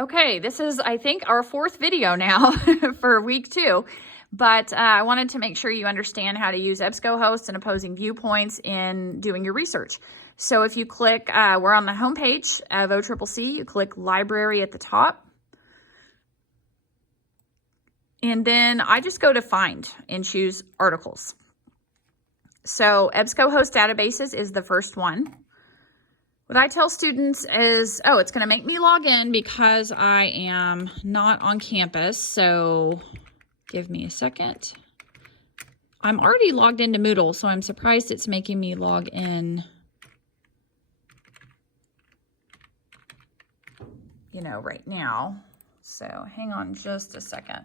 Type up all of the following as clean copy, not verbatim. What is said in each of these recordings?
Okay, this is, I think, our fourth video now for week 2, but I wanted to make sure you understand how to use EbscoHost and opposing viewpoints in doing your research. So if you click, we're on the home page of OCCC, you click Library at the top. And then I just go to Find and choose Articles. So EbscoHost Databases is the first one. What I tell students is, oh, it's going to make me log in because I am not on campus. So give me a second. I'm already logged into Moodle, so I'm surprised it's making me log in, you know, right now. So hang on just a second.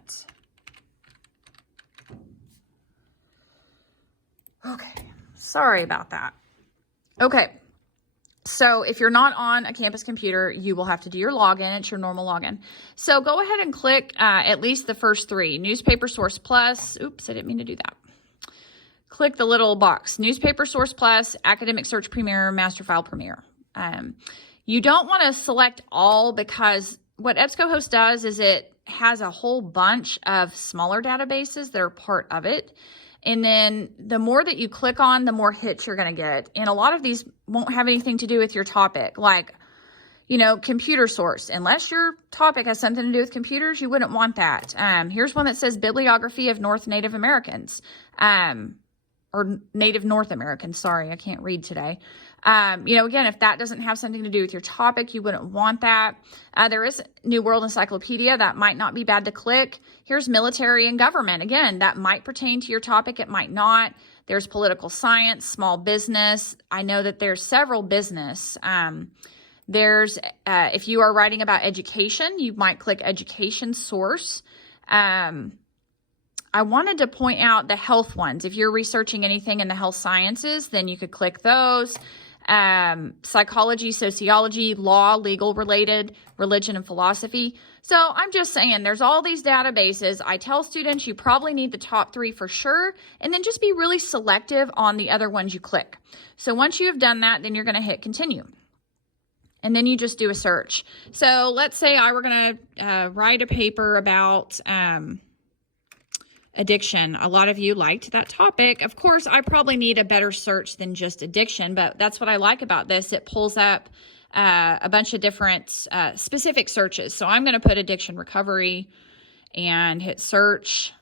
Okay, sorry about that. Okay. So if you're not on a campus computer, you will have to do your login. It's your normal login. So go ahead and click at least the first 3. Newspaper Source Plus. Oops, I didn't mean to do that. Click the little box. Newspaper Source Plus, Academic Search Premier, Master File Premier. You don't want to select all because what EbscoHost does is it has a whole bunch of smaller databases that are part of it. And then the more that you click on, the more hits you're going to get. And a lot of these won't have anything to do with your topic. Like, you know, computer source. Unless your topic has something to do with computers, you wouldn't want that. Here's one that says Bibliography of North Native Americans. Or Native North Americans. Sorry, I can't read today. You know, again, if that doesn't have something to do with your topic, you wouldn't want that. There is New World Encyclopedia. That might not be bad to click. Here's Military and Government. Again, that might pertain to your topic. It might not. There's Political Science, Small Business. I know that there's several business. There's, if you are writing about education, you might click Education Source. I wanted to point out the health ones. If you're researching anything in the health sciences, then you could click those. Psychology, sociology, law, legal related, religion, and philosophy. So I'm just saying there's all these databases. I tell students you probably need the top 3 for sure, and then just be really selective on the other ones you click. So once you have done that, then you're going to hit continue. And then you just do a search. So let's say I were going to write a paper about addiction. A lot of you liked that topic. Of course, I probably need a better search than just addiction, but that's what I like about this. It pulls up a bunch of different specific searches. So I'm going to put addiction recovery and hit search,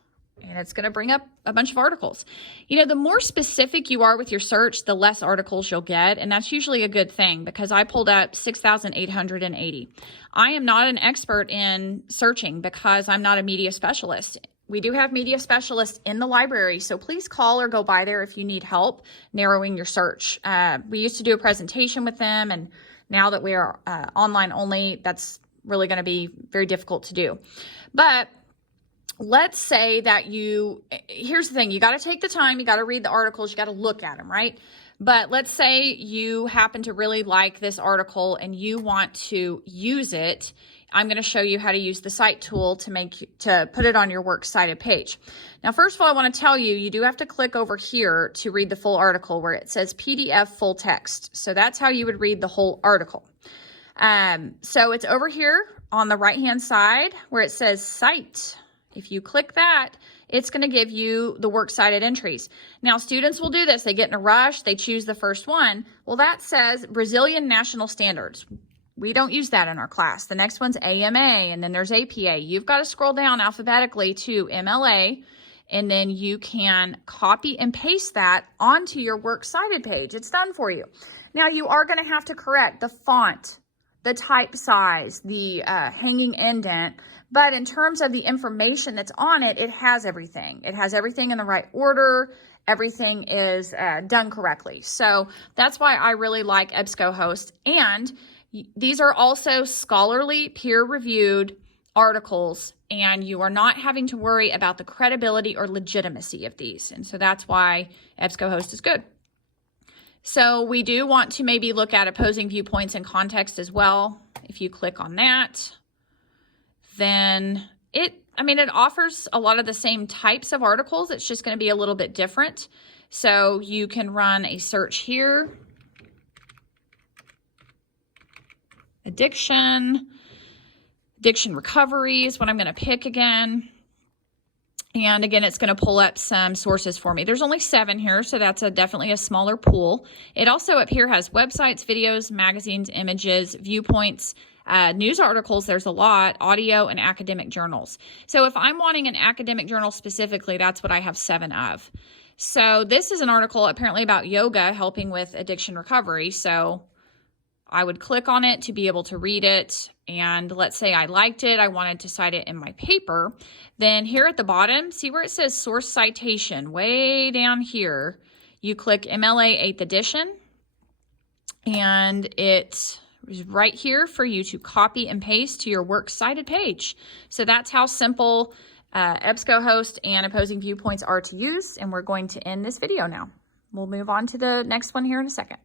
and it's going to bring up a bunch of articles. You know, the more specific you are with your search, the less articles you'll get, and that's usually a good thing because I pulled up 6,880. I am not an expert in searching because I'm not a media specialist. We do have media specialists in the library, so please call or go by there if you need help narrowing your search. We used to do a presentation with them, and now that we are online only, that's really going to be very difficult to do. But let's say that here's the thing, you got to take the time, you got to read the articles, you got to look at them, right? But let's say you happen to really like this article and you want to use it. I'm going to show you how to use the Cite tool to put it on your works cited page. Now, first of all, I want to tell you, you do have to click over here to read the full article where it says PDF full text. So that's how you would read the whole article. So it's over here on the right-hand side where it says Cite. If you click that, it's going to give you the works cited entries. Now, students will do this. They get in a rush. They choose the first one. Well, that says Brazilian National Standards. We don't use that in our class. The next one's AMA, and then there's APA. You've got to scroll down alphabetically to MLA, and then you can copy and paste that onto your works cited page. It's done for you. Now, you are going to have to correct the font, the type size, the hanging indent, but in terms of the information that's on it, it has everything. It has everything in the right order. Everything is done correctly. So that's why I really like EbscoHost. And these are also scholarly, peer-reviewed articles, and you are not having to worry about the credibility or legitimacy of these. And so that's why EbscoHost is good. So we do want to maybe look at opposing viewpoints in context as well. If you click on that, then it offers a lot of the same types of articles. It's just going to be a little bit different. So you can run a search here. Addiction. Addiction recovery is what I'm going to pick again. And again, it's going to pull up some sources for me. There's only 7 here, so that's definitely a smaller pool. It also up here has websites, videos, magazines, images, viewpoints, news articles, there's a lot, audio, and academic journals. So if I'm wanting an academic journal specifically, that's what I have 7 of. So this is an article apparently about yoga helping with addiction recovery. So I would click on it to be able to read it. And let's say I liked it, I wanted to cite it in my paper. Then here at the bottom, see where it says source citation, way down here, you click MLA 8th edition, and it is right here for you to copy and paste to your works cited page. So that's how simple EbscoHost and Opposing Viewpoints are to use, and we're going to end this video now. We'll move on to the next one here in a second.